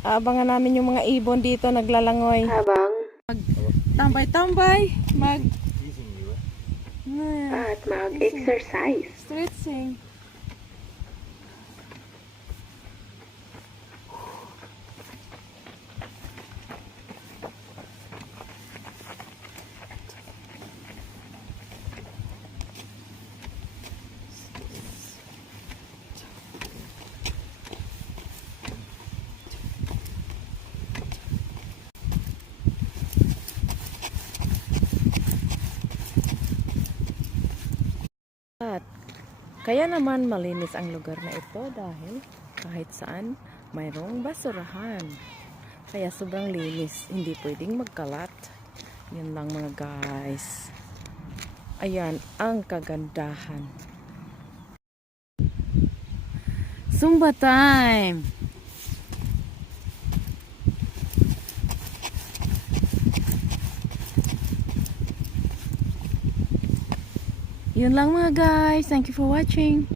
Aabangan namin yung mga ibon dito naglalangoy. Habang tambay-tambay, at mag-exercise. Stretching. At kaya naman malinis ang lugar na ito dahil kahit saan mayroong basurahan. Kaya sobrang linis, hindi pwedeng magkalat. Yan lang mga guys. Ayan ang kagandahan. Zumba time! Yun lang mga guys. Thank you for watching.